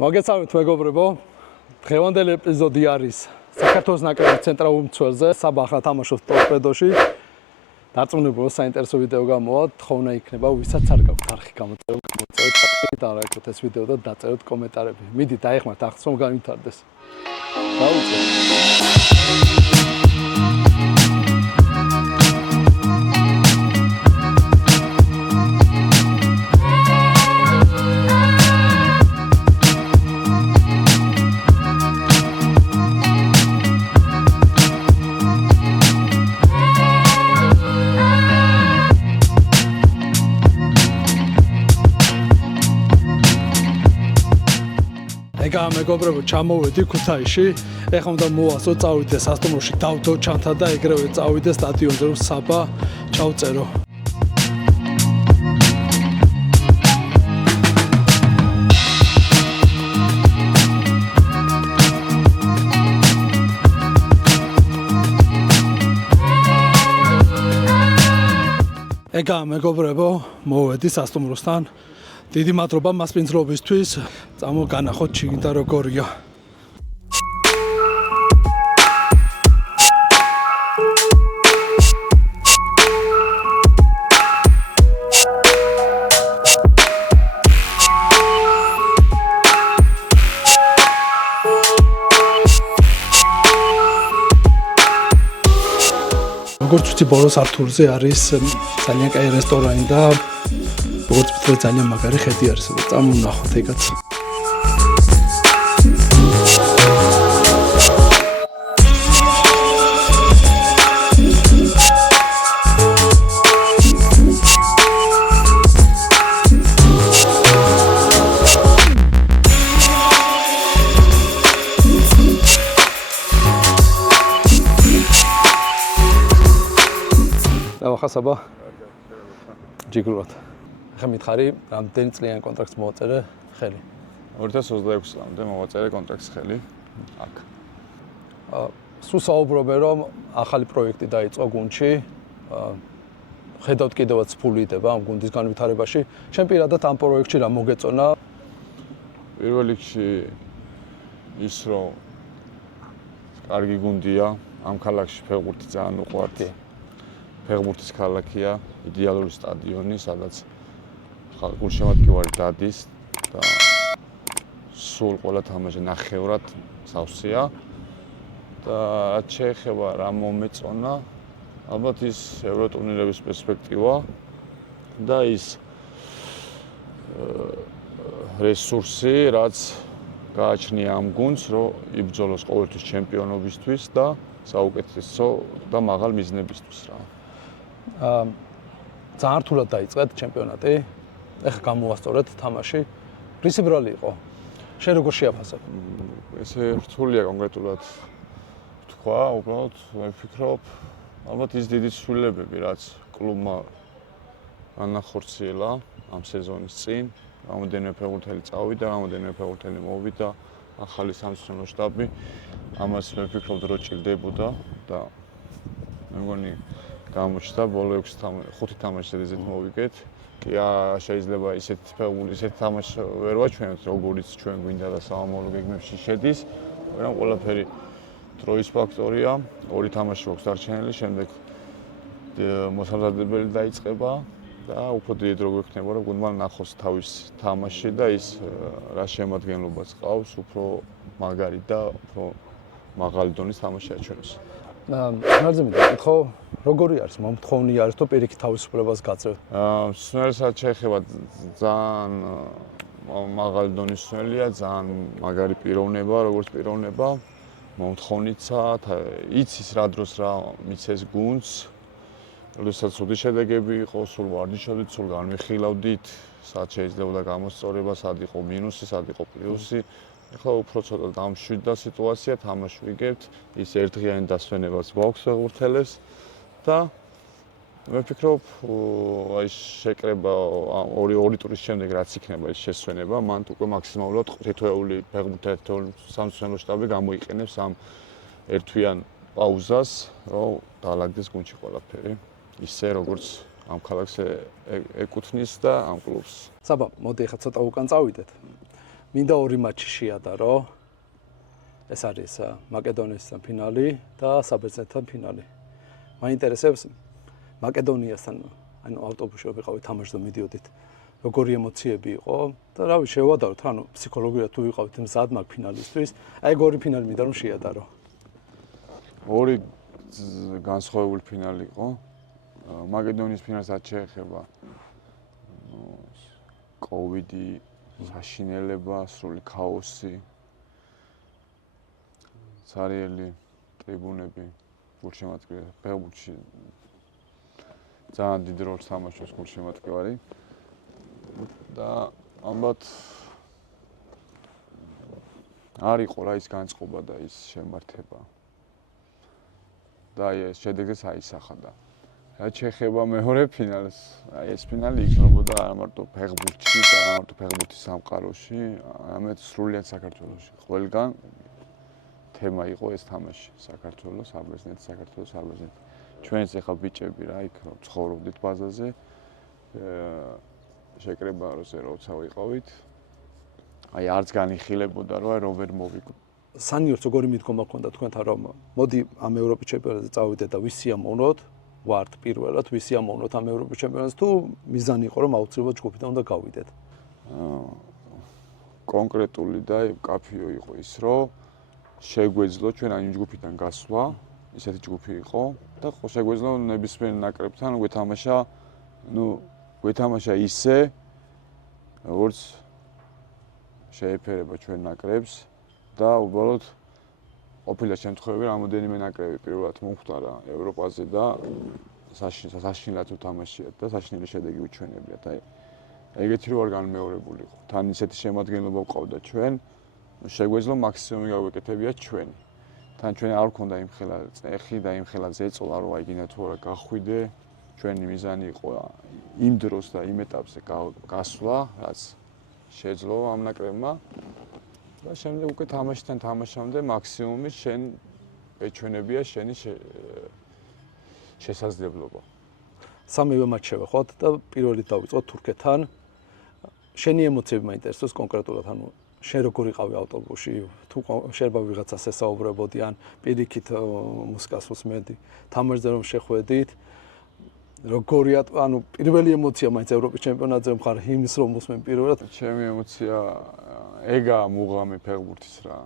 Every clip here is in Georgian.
მოგესალმებით მეგობრებო. დღევანდელი ეპიზოდი არის საქართველოს ნაკრების ცენტრალურ მცველზე, საბა ახლა თამაშობს ტორპედოში. დარწმუნებულო საინტერესო ვიდეო გამოვა, თხოვნა იქნება, ვისაც არ გაქვთ არხი გამოწეროთ და ლაიქოთ ეს ვიდეო და დაწეროთ კომენტარები. მიდით აიხმართ ახს რომ განვითარდეს. მეგობრებო, ჩამოვედი ქუთაისში. ეხლა უნდა მოვასწრო, წავიდე სასტუმროში, დავდო ჩანთა და ეგრევე წავიდე სტადიონზე, რომ საბა ჩავწერო. ეგა მეგობრებო, მოვედი სასტუმროსთან. დიდი მადლობა მასპინძლობისთვის. წამოგანახოთ ჩიგინდა როგორია. როგორც ვთქვი, ბოლო სართულზე არის ძალიან კაი რესტორანი და როგორც ვთქვი, ძალიან მაგარი ხედი არის. წამოვნახოთ ეგაც. ხასაბა ჯიგრულად. ხა მითხარი, რამდენი წლიანი კონტრაქტს მოვაწერე ხელი? 2026 წლამდე მოვაწერე კონტრაქტს ხელი. აქ. სულ საუბრობენ, რომ ახალი პროექტი დაიწყო გუნდში. ხედავთ კიდევაც ფული იდება ამ გუნდის განვითარებაში. შენ პირადად ამ პროექტში რა მოგეწონა? პირველ რიგში ის რომ კარგი გუნდია, ამ ქალაქში ფეხბურთი ძალიან უყვართ. ფეხბურთის ქალაქია, იდეალური სტადიონი, სადაც გულშემატკივარი დადის და სულ ყველა თამაში ნახევრად სავსეა და რაც შეეხება რა მომეწონა, ალბათ ის ევროტურნირების პერსპექტივა და ის რესურსი, რაც გააჩნია ამ გუნდს, რომ იბრძოლოს ყოველთვის ჩემპიონობისთვის და საუკეთესო და მაღალ მიზნებისთვის რა. ძალიან რთულად დაიწყეთ ჩემპიონატი. ეხლა გამოვასწორეთ თამაში. რისი ბრალი იყო? შენ როგორ შეაფასებ? ესე რთულია კონკრეტულად თქვა, უბრალოდ ვფიქრობ, ალბათ ის დიდი ცვლილებები, რაც კლუბმა განახორციელა ამ სეზონის წინ, რამოდენიმე ფეხბურთელი წავიდა, რამოდენიმე ფეხბურთელი მოვიდა, ახალი სამწვრთნელო შტაბი, ამას ვფიქრობ, რომ ჭირდებოდა და მე მგონი გამოჩნდა ბოლო 5 თამაშზე ესეთ მოვიგეთ. კი შეიძლება ისეთ ფეხბურთი, ისეთ თამაშს ვერ ვაჩვენოთ, როგორიც ჩვენ გვინდა და სამომავლო გეგმებში შედის, მაგრამ ყველაფერი დროის ფაქტორია. 2 თამაში გვაქვს დარჩენილი, შემდეგ მოსამზადებელი დაიწყება და უფრო დიდი დრო გვექნება, რომ გუნდმა ნახოს თავის თამაში და ის რა შემადგენლობაც ყავს, უფრო მაგარი და უფრო მაღალი დონის თამაში აჩვენოს. მართლა მითხო, როგორი არის მომთხოვნი არის თუ პირიქით თავისუფლებას გაწევთ? სუნერსაც შეეხება ძალიან მაღალი დონის სუნელია, ძალიან მაგარი პიროვნება, როგორც პიროვნება, მომთხოვნიცა, იცის რა დროს რა მიცეს გუნდს, როდესაც უდი შედეგები იყო, სულ ვარჯიშობდით, სულ განვიხილავდით, სად შეიძლება გამოსწორება, სად იყო მინუსი, სად იყო პლუსი. ეხლა უფრო ცოტა დამშვიდდა სიტუაცია, თამაში ვიგებთ, ის ერთდღიანი დასვენებაც გვაქვს ფეხბურთელებს და მე ვფიქრობ, აი შეკრება ორი ტურის შემდეგ რაც იქნება ეს შესვენება, მან უკვე მაქსიმალურად თითოეული ფეხბურთელი სამწვრთნელო შტაბი გამოიყენებს ამ ერთვიან პაუზას, რომ დაალაგდეს გუნდში ყველაფერი, ისე როგორც ამ ქალაქს ეკუთვნის და ამ კლუბს. საბა, მოდი ახლა ცოტა უკან წავიდეთ. მინდა ორი მატჩი შეადარო. ეს არის მაკედონიასთან ფინალი და საბერძნეთთან ფინალი. მაინტერესებს მაკედონიასთან, ანუ ავტობუსში ვიყავით თამაშს და მიდიოდით. როგორი ემოციები იყო და რავი შევადაროთ, ანუ ფსიქოლოგიურად თუ ვიყავით მზად მაგ ფინალისთვის, აი ეგ ორი ფინალი მინდა რომ შეადარო. ორი განსხვავებული ფინალი იყო. მაკედონიის ფინალს რაც შეეხება კოვიდი, საშინელება, სრული ქაოსი, ცარიელი ტრიბუნები, გულშემატკივარი, ფეხბურთში ძალიან დიდ როლს თამაშობს გულშემატკივარი და ამბათ არ იყო რა ის განწყობა და ის შემართება. და ეს შედეგიც აისახა და რაც შეეხება მეორე ფინალს, აი ეს ფინალი იქნებოდა არა მარტო ფეხბურთში და არა მარტო ფეხბურთის სამყაროში, არამედ სრულიად საქართველოში. ყველგან თემა იყო ეს თამაში, საქართველოს, საბერძნეთი, საქართველოს, საბერძნეთი. ჩვენც ახლა ბიჭები რა იქ ცხოვრობდით ბაზაზე. შეკრება როცა ვიყავით. აი არც განიხილებოდა რომ ვერ მოვიგო. სანიორს როგორი მიდგომა ჰქონდა თქვენთან რომ მოდი ამ ევროპის ჩემპიონატზე წავიდეთ და ვისი ამოვნოთ ვართ პირველად ვისი ამოვნოთ ამ ევროპის ჩემპიონატს თუ მიზანი იყო რომ აუცილებლად ჯგუფიდან უნდა გავიდეთ კონკრეტული და კაფიო იყო ის რომ შეგვეძლო ჩვენ ამ ჯგუფიდან გასვლა ისეთი ჯგუფი იყო და შეგვეძლო ნებისმიერ ნაკრებთან გვეთამაშა ისე როგორც შეეფერება ჩვენ ნაკრებს და უბრალოდ ყოფილა შემთხვევები რამოდენიმე ნაკრები პირველად მომხვდა ევროპაზე და საშინლად უთამაშიათ და საშინელი შედეგი უჩვენებიათ. აი ეგეთი რო არ განმეორებული იყო. თან ისეთი შემადგენლობა ყავდა ჩვენ, შეგვეძლო მაქსიმუმი გავეკეთებიათ ჩვენი. თან ჩვენ არ გქონდა იმხელა წეხი და იმხელა ზეწოლა რომ აი გინდა თუ არა გახვიდე. ჩვენი მიზანი იყო იმ დროს და იმ ეტაპზე გასვლა, რაც შეძლო ამ ნაკრებმა. და შემდეგ უკვე თამაშთან თამაშამდე მაქსიმუმი შენ ეჩვენებია შენი შესაძლებლობა. სამივე მატჩი შევეხოთ და პირველი დავიწყოთ თურქეთთან. შენი ემოციები მაინტერესებს კონკრეტულად, ანუ შენ როგორ იყავი ავტობუსში, თუ შეიძლება ვიღაცას ესაუბრებოდი ან პირიქით მუსიკას უსმენდი, თამაშზე რომ შეხვედით, როგორი ანუ პირველი ემოცია მაინც ევროპის ჩემპიონატზე მხარ იმის რომ უსმენ პირველად. ჩემი ემოცია ეგა მუღამი ფეხბურთის რა,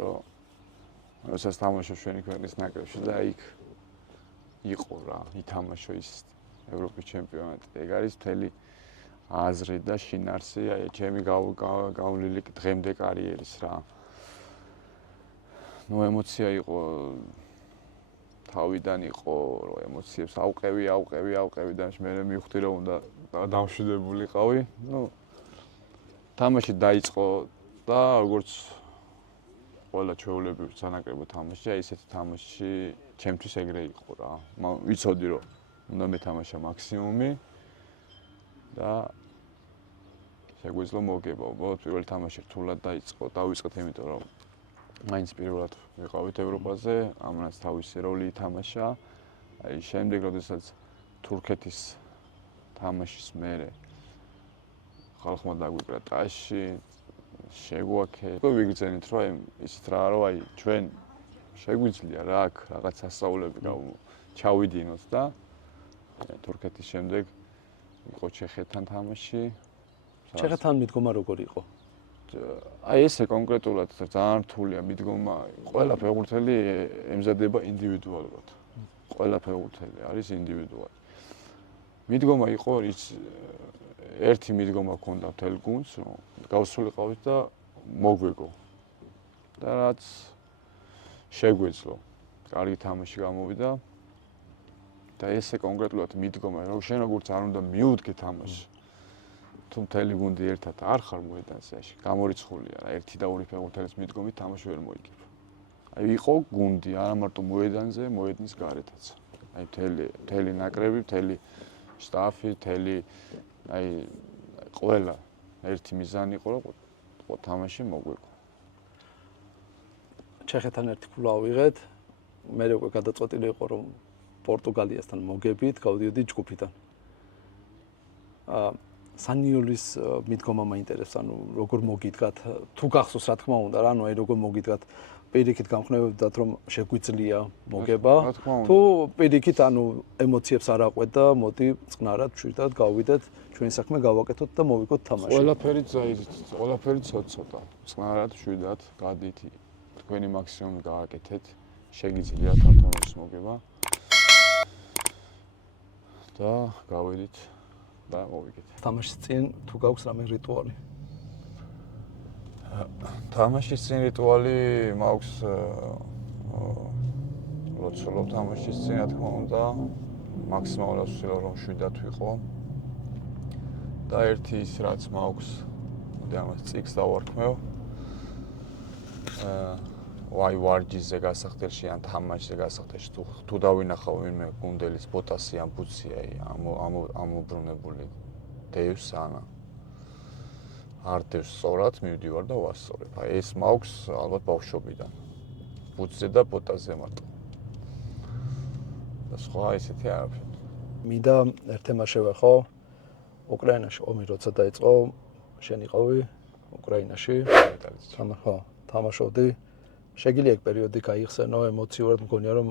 რომ როდესაც თამაშობ ჩვენი ქვეყნის ნაკრებში და იქ იყო რა, ითამაშო ის ევროპის ჩემპიონატი. ეგ არის მთელი აზრი და შინარსი, აი ჩემი გავლილი დღემდე კარიერის რა. ნუ ემოცია იყო თავიდან იყო რომ ემოციებს ავყევი და მე მივხვდი რომ უნდა დამშვიდებულიყავი. ნუ თამაში დაიწყო და როგორც ყველა ჩვეულები სანაკრებო თამაში, აი ესეთი თამაში ჩემთვის ეგრე იყო რა. ვიცოდი რომ უნდა მეთამაშა მაქსიმუმი და შეგვეძლო მოგება. უბრალოდ პირველი თამაში რთულად დაიწყო. დავიწყეთ იმიტომ რომ მაინც პირველად ვიყავით ევროპაზე, ამას თავისი როლი ითამაშა. აი შემდეგ როდესაც თურქეთის თამაშის მერე ხალხმა დაგვიკრა ტაში, შეგვაქე. ვიგრძენით რომ ისეთ რა რომ აი ჩვენ შეგვიძლია რა აქ რაღაც სასწაულები ჩავიდინოთ და თურქეთის შემდეგ იყო ჩეხეთთან თამაში. ჩეხეთთან მიდგომა როგორი იყო? აი ესე კონკრეტულად ძალიან რთულია მიდგომა. ყველა ფეხბურთელი ემზადება ინდივიდუალურად. ყველა ფეხბურთელი არის ინდივიდუალი. მიდგომა იყო ის ერთი მიდგომა ჰქონდა მთელ გუნდს, რომ გავსულიყავით და მოგვეგო. და რაც შეგვეძლო. კარგი თამაში გამოვიდა. და ესე კონკრეტულად მიდგომა, რომ შენ როგორც არ უნდა მიუდგე თამაში. თუ მთელი გუნდი ერთად არ ხარ მოედანზე, გამორიცხულია რა, ერთი და ორი ფეხბურთელის მიდგომით თამაში ვერ მოიგებ. აი იყო გუნდი, არა მარტო მოედანზე, მოედნის გარეთაც. აი მთელი ნაკრები, მთელი სტაფი, მთელი აი ყველა ერთი მიზანი იყო, რომ თამაში მოგვიგო. ჩეხეთთან ერთი ქულა ავიღეთ. მე უკვე გადაწყვეტილი იყო, რომ პორტუგალიასთან მოგებით, გავდიოდი ჯგუფიდან. სანიოლის მიდგომა მაინტერესებს, ანუ როგორ მოგიდგათ, თუ გახსოვს რა თქმა უნდა, ანუ აი როგორ მოგიდგათ პირიქით გამხნევებდათ რომ შეგვიძლია მოგება, თუ პირიქით ანუ ემოციებს არ აყვეთ და მოდი წყნარად ვშვიდად გავიდეთ, ჩვენი საქმე გავაკეთოთ და მოვიგოთ თამაში. ყველაფერი ცოტა. წყნარად ვშვიდად გადით, თქვენი მაქსიმუმი გააკეთეთ, შეგიძლიათ თამაშის მოგება. და გავიდით და მოვიგეთ. თამაშის წინ თუ გაქვს რამე რიტუალი? თამაშის წინ რიტუალი მაქვს ლოცულობ თამაშის წინ, რა თქმა უნდა, მაქსიმალურად ვცდილობ რომ შვიდად ვიყო. და ერთი ის რაც მაქვს, მოდი ამას წიგს დავარქმევ. ვაი ვარჯიშზე გასახდელში ან თამაშზე გასახდელში თუ დავინახავ ვინმე გუნდელის ბოტასი ან ბუცი ამობრუნებული დევს ან არ დევს სწორად მივდივარ და ვასწორებ. აი ეს მაქვს ალბათ ბავშვობიდან. ბუცზე და ბოტაზე მარტო. და სხვა ესეთი არაფერი. მინდა ერთ თემას შევეხო. უკრაინაში ომი როცა დაიწყო, შენ იყავი უკრაინაში. თამაშობდი. შეგიძლია ეგ პერიოდი გაიხსენო, ემოციურად მგონია რომ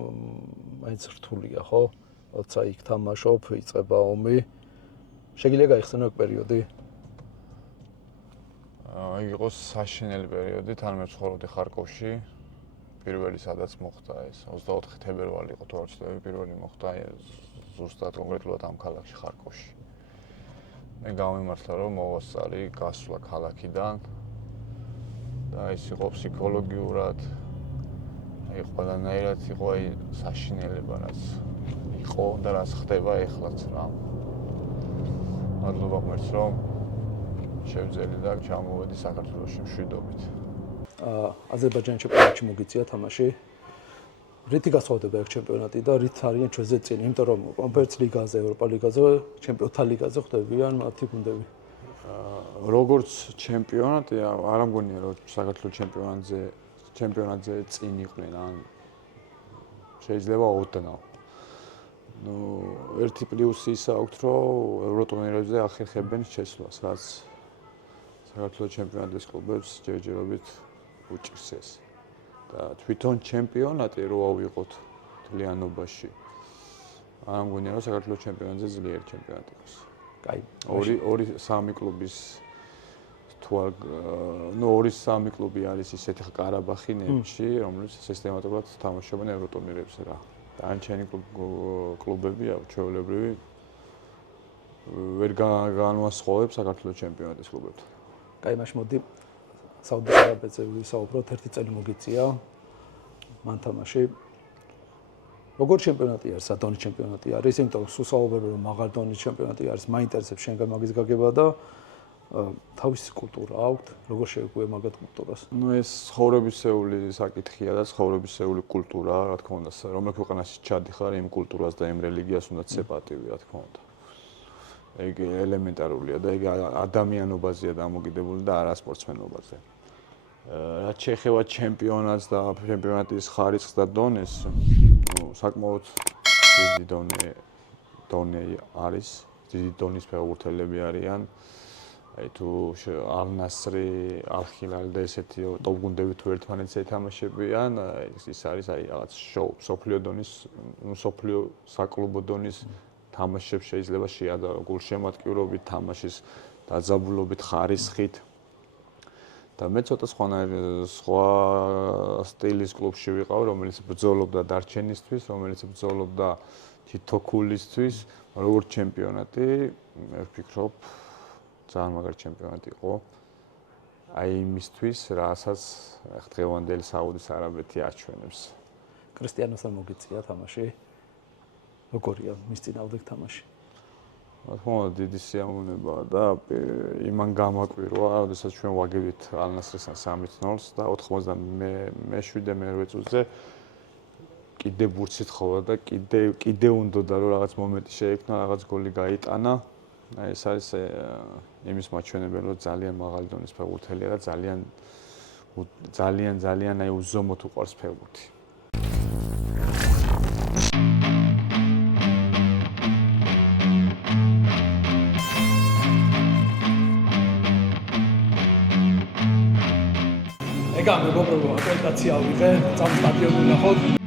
მაინც რთულია, ხო? როცა იქ თამაშობ, იწყება ომი. შეგიძლია გაიხსენო ეგ პერიოდი? იყო საშინელი პერიოდი, თან მე ცხოვრობდი ხარკოვში. პირველი სადაც მოხდა ეს 24 თებერვალი იყო, თუ არ ვცდები, პირველი მოხდა ზუსტად კონკრეტულად ამ ქალაქში ხარკოვში. მე გამიმართლა რომ მოვასწარი გასვლა ქალაქიდან. და ეს იყო ფსიქოლოგიურად აი ყველანაირად იყო აი საშინელება რაც იყო და რაც ხდება ეხლაც რა. მადლობა ღმერთს რომ შევძელი და ჩამოვედი საქართველოში მშვიდობით. აზერბაიჯანის ჩემპიონატში მოგიწია თამაში. რითი გასწავდება ეგ ჩემპიონატი და რით არიან ჩვენზე წინ, იმიტომ რომ კონფერენც ლიგაზე, ევროპა ლიგაზე, ჩემპიონთა ლიგაზე ხდებიან მათი გუნდები. როგორც ჩემპიონატი, არ ამგონია რომ საქართველოს ჩემპიონატზე წინ იყვნენ, ან შეიძლება ოდნავ. ნუ ერთი პლუსი ის აქვს, რომ ევროტურნირებზე ახერხებენ შესვლას, რაც საქართველოს ჩემპიონატის კლუბებს ჯერჯერობით უჭირს ეს. და თვითონ ჩემპიონატი რო ავიღოთ თლიანობაში. არ ამგონია რომ საქართველოს ჩემპიონატზე ძლიერი ჩემპიონატი იყოს. კაი. ორი სამი კლუბის თუ არ ნუ 2-3 კლუბი არის ისეთი ყარაბახი ნებში, რომლებიც სისტემატურად თამაშობენ ევროტურნირებზე რა. დანარჩენი კლუბები ჩვეულებრივი ვერ განვასხვავებს საქართველოს ჩემპიონატის კლუბებთან. კაი, მაშინ მოდი საუდის არაბეთზე ვისაუბროთ, ერთი წელი მოგიწია მან თამაში. როგორ ჩემპიონატი არის, სადონის ჩემპიონატი არის, იმიტომ რომ სუსაუბრები რომ მაღალ დონის ჩემპიონატი არის, მაინტერესებს შენგან მაგის გაგება და თავისი კულტურა აქვს, როგორ შეგვიძლია მაგათ კულტურას? ნუ ეს ცხოვრებისეული საკითხია და ცხოვრებისეული კულტურა, რა თქმა უნდა, რომელ ქვეყანაში ჩადიხარ, იმ კულტურას და იმ რელიგიას უნდა ცეპატივი, რა თქმა უნდა. ეგ ელემენტარულია და ეგ ადამიანობაზეა დამოკიდებული და არა სპორტსმენობაზე. რაც შეეხება ჩემპიონატს და ჩემპიონატის ხარისხს და დონეს, საკმაოდ დიდი დონე არის, დიდი დონის ფეხბურთელები არიან. აი თუ ალ-ნასრი, ალ-ჰილალი და ესეთი ტოპ გუნდები თუ ერთმანეთს ეთამაშებიან, ის არის აი რაღაც შოუ, სოფლიო დონის, სოფლიო საკლუბო დონის თამაშებს შეიძლება შეადარო გულშემატკივრობით, თამაშის დაძაბულობით, ხარისხით. და მე ცოტა სხვა სტილის კლუბში ვიყავ, რომელიც ბრძოლობდა დარჩენისთვის, რომელიც ბრძოლობდა თითო ქულისთვის, როგორც ჩემპიონატი, მე ვფიქრობ, ძალიან მაგარი ჩემპიონატი იყო. აი იმისთვის, რასაც დღევანდელი საუდის არაბეთი აჩვენებს. კრისტიანოსთან მოგიწია თამაში. როგორია მის წინააღმდეგ თამაში? რა თქმა უნდა, დიდი სიამოვნებაა და იმან გამაკვირვა, როდესაც ჩვენ ვაგებდით ალ-ნასრისთან 3-0-ს და 98 წუთზე კიდე ბურცით ხოვდა და კიდე უნდოდა რომ რაღაც მომენტი შეექმნა, რაღაც გოლი გაიტანა. აი ეს არის იმის მაჩვენებელი, რომ ძალიან მაღალი დონის ფეხბურთელია და ძალიან აი უზომოდ უყვარს ფეხბურთი. ეგა მეგობრებო, აკრედიტაცია ვიღე, წამ სტადიონი ნახოთ.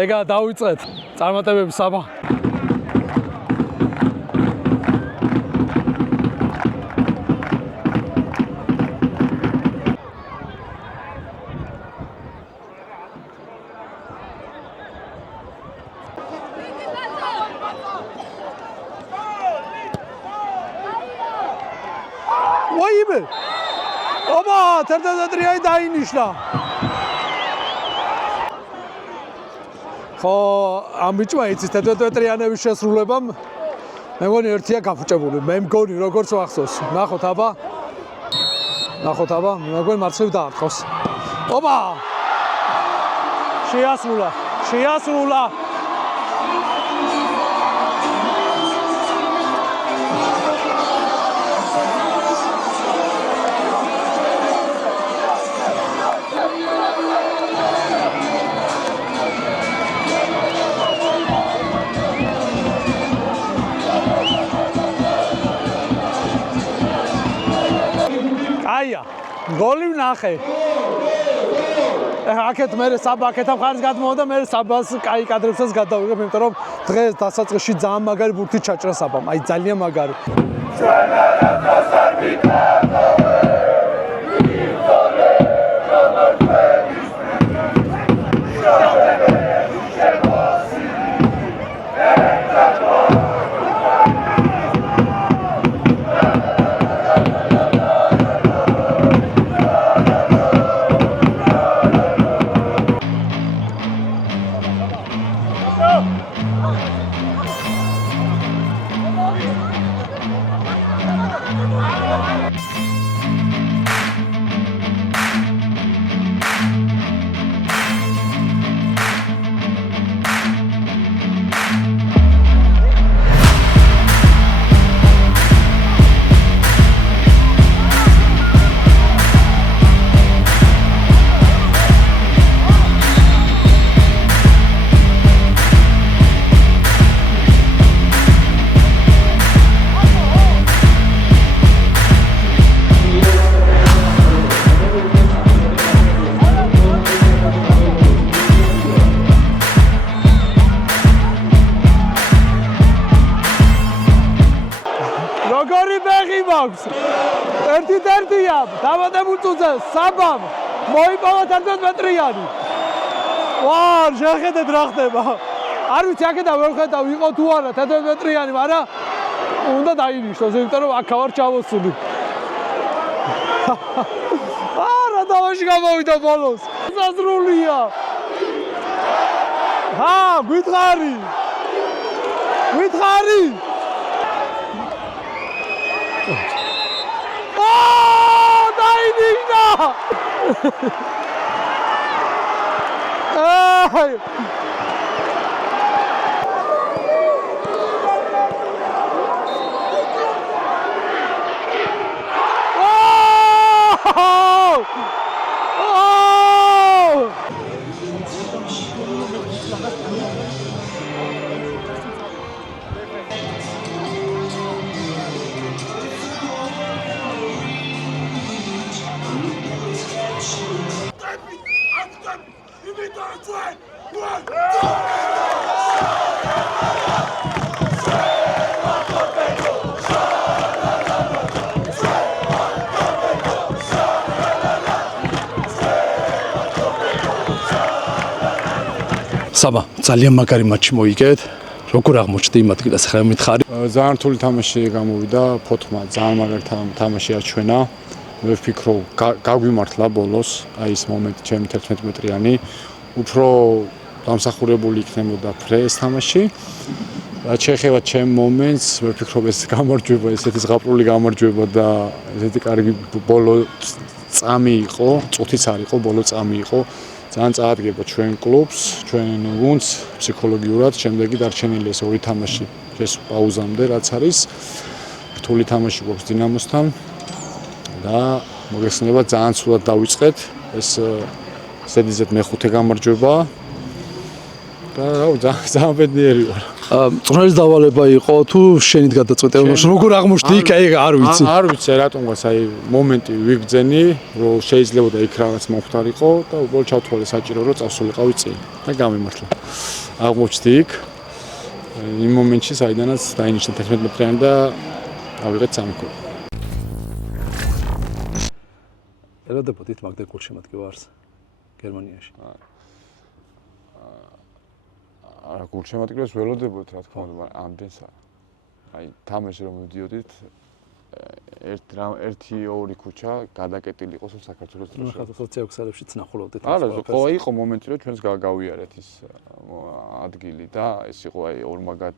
ეგა დავიწყეთ წარმატებების საბა. ვაიმე! აბა, 11 მეტრიანი დაინიშნა. ხო, ამ ბიჭმა იცის 11 მეტრიანების შესრულებამ მე მგონი ერთია გაფუჭებული. მე მგონი როგორც ვახსოვს. ნახოთ აბა. ნახოთ აბა, მე მგონი მარცხნივ დაარტყოს. ოპა! შეასრულა, შეასრულა. აია, გოლი ვნახე. აქეთ მე საბაკეთა მხარეს გადმოვიდა, მე საბას კაი კადრებსაც გადავიღებ, იმიტომ რომ დღეს დასაწყისში ძალიან მაგარი ბურთი ჩაჭრა საბამ. აი ძალიან მაგარი. როგორი ბეღი მაქვს? ერთი-ერთია, დამატებულ წუთზე საბამ მოიპოვა 11 მეტრიანი. ვარ, შეხედეთ რა ხდება. არ ვიცი, აქედან ვერ ხედავ, იყო თუ არა 11 მეტრიანი, მაგრამ უნდა დაინიშნოს, იმიტომ რომ აქ ვარ ჩავოსული. რა დავაში გამოვიდა ბოლოს. სასრულია. გითხარი. გითხარი. დაინიშნა! აი! საბა, ძალიან მაგარი მატჩი მოიგეთ. როგორ აღმოჩნდა იმ ადგილას ახლა მითხარი? ძალიან რთული თამაში გამოვიდა, ფოთმა ძალიან მაგარი თამაში აჩვენა. მე ვფიქრობ, გაგვიმართლა ბოლოს, აი ეს მომენტი ჩემი 11 მეტრიანი. უფრო დამსახურებული იქნებოდა ფრეს თამაში. რაც შეეხება ჩემ მომენტს, მე ვფიქრობ ეს გამარჯვება, ესეთი ზღაპრული გამარჯვება და ესეთი კარგი ბოლო წამი იყო, წუთიც არ იყო, ბოლო წამი იყო. ძალიან წაადგება ჩვენ კლუბს, ჩვენ გუნდს ფსიქოლოგიურად, შემდეგი დარჩენილი ეს ორი თამაში ეს პაუზამდე რაც არის. რთული თამაში გვაქვს დინამოსთან და მოგეხსენება ძალიან ცუდად დავიწყეთ. ეს ზედიზედ მეხუთე გამარჯვება და ძალიან ბედნიერი ვარ. წვრთნელის დავალება იყო თუ შენით გადაწყვეტე როგორ აღმოჩნდი იქ აი არ ვიცი. არ ვიცი რატომღაც აი მომენტი ვიგრძენი რომ შეიძლება და იქ რაღაც მომხდარიყო და უბრალოდ ჩავთვალე საჭირო რომ წავსულიყავი წინ და გამიმართლა. აღმოჩნდი იქ იმ მომენტში საიდანაც დაინიშნა 11 მეტრიანი და ავიღეთ 3 გოლი. ელოდებოდით მაგდარ გულშემატკივარს გერმანიაში. არა გულშემატკივრებს ველოდებოდ რა თქმა უნდა, მაგრამ ამდენს არა. აი თამაში რომ მივდიოდით ერთი-ორი ქუჩა გადაკეტილი იყო საქართველოს დროს. ხა სოციალურ ცნახულობდით. არა, ყო იყო მომენტი რომ ჩვენს გავიარეთ ის ადგილი და ეს იყო აი ორმაგად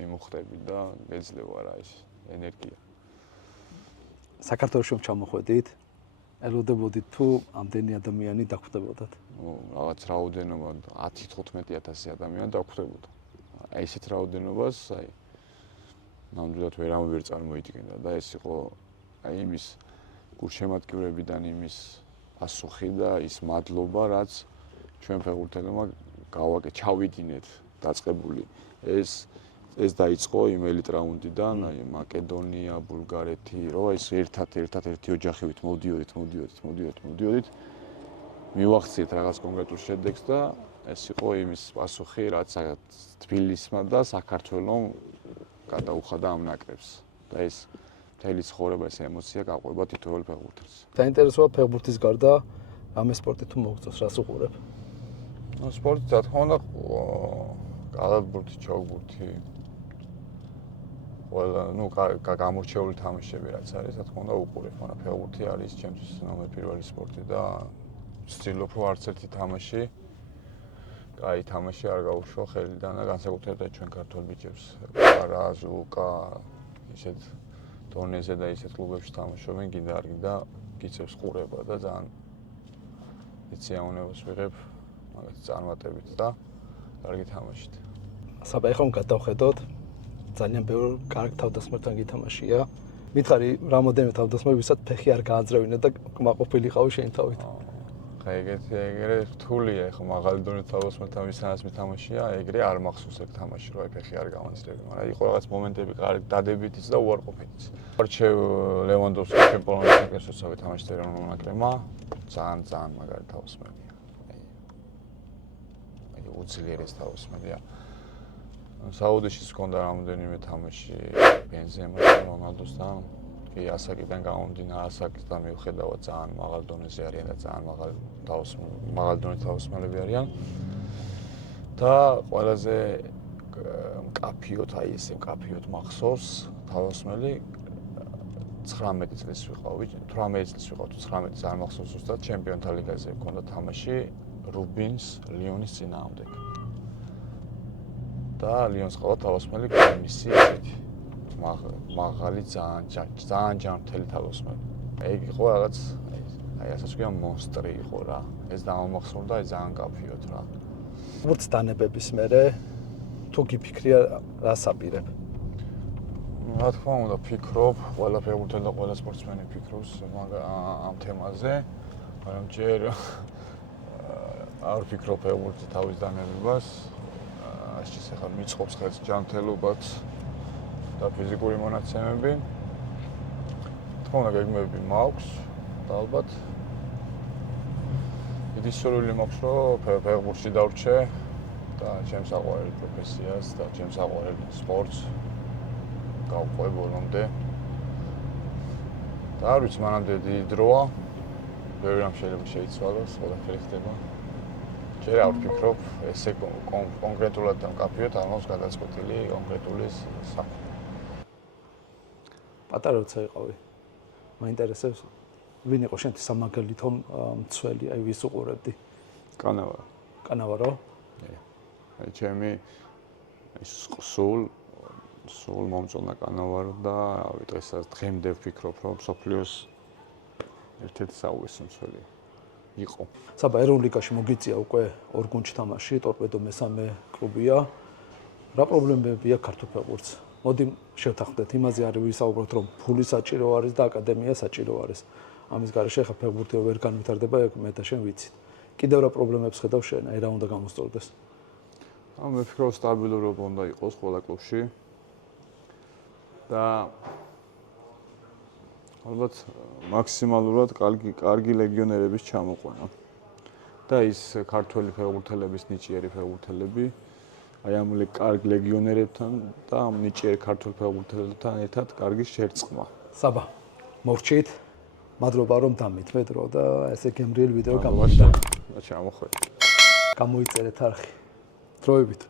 იმუხტები და მეძლევა რა ის ენერგია. საქართველოში ჩამოხვედით. ელოდებოდით თუ ამდენი ადამიანი დახვდებოდათ. რაღაც რაოდენობა 10-15,000 ადამიანი დახვდებოდა. აი ესეთ რაოდენობას აი ნამდვილად ვერ წარმოიდგენდა და ეს იყო აი იმის გულშემატკივრებიდან იმის პასუხი და ის მადლობა რაც ჩვენ ფეხბურთელებმა ჩავიდინეთ დაწყებული ეს დაიწყო იმ ელიტ რაუნდიდან აი მაკედონია, ბულგარეთი, რომ ეს ერთად ერთი ოჯახივით მოვდიოდით მივახციეთ რაღაც კონკრეტულ შედეგს და ეს იყო იმის პასუხი რაც თბილისმა და საქართველომ გადაუხადა ამ ნაკრებს და ეს მთელი ცხოვრება ეს ემოცია გაყვება თითოეულ ფეხბურთელს. დაინტერესოა ფეხბურთის გარდა რამე სპორტი თუ მოგწონს, რას უყურებ? სპორტი რა თქმა უნდა კალათბურთი, ჩოგბურთი ყველა გამორჩეული თამაშები რაც არის, რა თქმა უნდა უყურებ, მაგრამ ფეხბურთი არის ჩემთვის ნომერ პირველი სპორტი და ვცდილობ რომ არც ერთი თამაში კაი თამაში არ გაუშვა ხელიდან და განსაკუთრებით ჩვენ ქართულ ბიჭებს. არა, ზუკა, ისეთ დონეზე და ისეთ კლუბებში თამაშობენ, გინდა არ გინდა გიწევს ყურება და ძალიან ეცეაუნებას ვიღებ მაგათ წარმატებით და კარგი თამაშით. საბა ეხლა გადავხედოთ ძალიან ბევრ კარგ თავდასხმებთან გითამაშია. მითხარი რამოდენიმე თავდასხმები ვისაც ფეხი არ გააძრავინა და კმაყოფილი ხავი შენ თავით. ეგრე რთულია ხო მაღალი დონის თავდასხმებთან ვისაც მითამაშია, ეგრე არ მახსოვს ეგ თამაში რომ აი ფეხი არ გამაძრები, მაგრამ იყო რაღაც მომენტები კარგი დადებითიც და უარყოფითიც. არჩევ ლევანდოვსკის ჩემპიონატის ნაკრებსაცავი თამაშს ეროვნულ ნაკრებმა, ძალიან მაგარი თავდასხმებია. აი უძლიერეს თავდასხმებია. საუდიშიც ჰქონდა რამოდენიმე თამაში ბენზემასთან, რონალდოსთან. კი, ასაკიდან გამომდინარე, ასაკიდან მივხედავად ძალიან მაღალ დონეზე არიან და ძალიან მაღალ დონის თავდასხმელები არიან. და ყველაზე მკაფიოდ, აი ესე მკაფიოდ მახსოვს თავდასხმელი 19 წლის ვიყავი, 18 წლის ვიყავ, 19 არ მახსოვს ზუსტად, ჩემპიონთა ლიგაზე ჰქონდა თამაში რუბინს ლიონის წინააღმდეგ. და ლიონს ყავდა თავდასხმელი გომისი ესეთი მაღალი ძალიან ჯანმრთელი თავდასხმელი. ეგ იყო რაღაც აი ასე ვთქვია მონსტრი იყო რა. ეს დამამახსოვრდა აი ძალიან კაფიოდ რა. ფეხბურთის დანებების მერე თუ გიფიქრია რას აპირებ? რა თქმა უნდა ფიქრობ, ყველა ფეხბურთელი და ყველა სპორტსმენი ფიქრობს ამ თემაზე, მაგრამ ჯერ არ ვფიქრობ ფეხბურთის თავის დანებებას. ეს ახლა მიწყობს ხელს ჯანმრთელობაც და ფიზიკური მონაცემები. თქმა უნდა გეგმები მაქვს და ალბათ დიდი სურვილი მაქვს რომ ფეხბურთში დავრჩე და ჩემს საყვარელ პროფესიას და ჩემს საყვარელ სპორტს გავყვე ბოლომდე. და არ ვიცი მანამდე დიდი დროა. ბევრი რამ შეიძლება შეიცვალოს, ყველაფერი ხდება. ჯერ არ ვფიქრობ, ესე კონკრეტულად და მკაფიოდ არ მაქვს გადაწყვეტილი კონკრეტული საქმე. პატარა როცა იყავი, მაინტერესებს ვინ იყო შენთვის სამაგალითო მცველი, აი ვის უყურებდი? კანავა. კანავარო? აი ჩემი სულ მომწონა კანავარო და რავი დღესაც დღემდე ვფიქრობ, რომ სოფლიოს ერთ-ერთი საუკეთესო მცველი იყო. საბა ეროვნულ ლიგაში მოგიწია უკვე ორ გუნდში თამაში, ტორპედო მესამე კლუბია. რა პრობლემებია ქართულ ფეხბურთს? მოდი შევთანხმდეთ, იმაზე არის ვისაუბროთ, რომ ფული საჭირო არის და აკადემია საჭირო არის. ამის გარეშე ხა ფეხბურთი ვერ განვითარდება, მე და შენ ვიცით. კიდევ რა პრობლემებს ხედავ შენ, აი რა უნდა გამოსწორდეს? მე ვფიქრობ სტაბილურობა უნდა იყოს ყველა კლუბში. და ალბათ მაქსიმალურად კარგი ლეგიონერების ჩამოყვანა. და ის ქართველი ფეხბურთელების ნიჭიერი ფეხბურთელები აი ამ კარგ ლეგიონერებთან და ამ ნიჭიერ ქართულ ფეხბურთელებთან ერთად კარგი შერწყმა. საბა, მოვჭით. მადლობა რომ დამითმეთ დრო და ესე გემრიელ ვიდეო გამოვიდა. ჩამოხვედი. გამოიწერეთ არხი. დროებით.